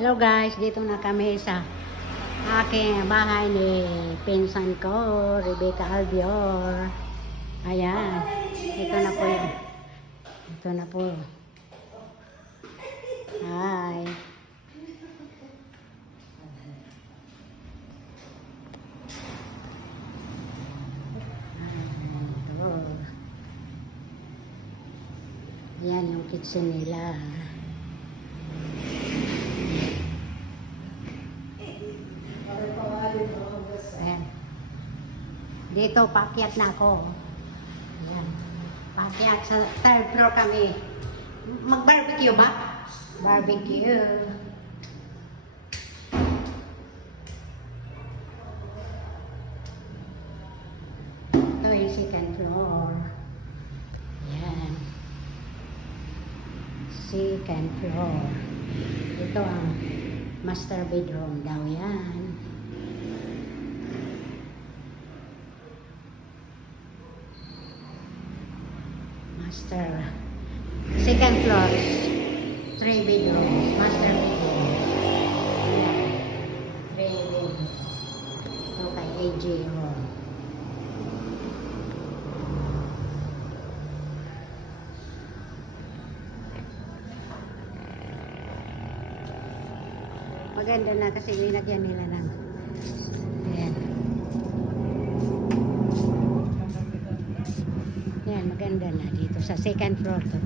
Hello guys, dito na kami sa aking bahay ni pinsan ko, Rebecca Albior. Ayan, ito na po yun. Ito na po. Hi. Yan yung kitchen nila. Ayan. Dito, paakyat na ako. Ayan. Paakyat sa third floor kami. Mag-barbecue ba? Barbecue. Ito yung second floor. Ayan. Second floor. Ito ang master bedroom daw yan. Master. Second floor. 3 bedrooms. Master bedroom. 3 bedrooms. Ito kay AJ room. Maganda na kasi nilagyan nila ng ayan. Ayan, maganda na dito sa second floor to.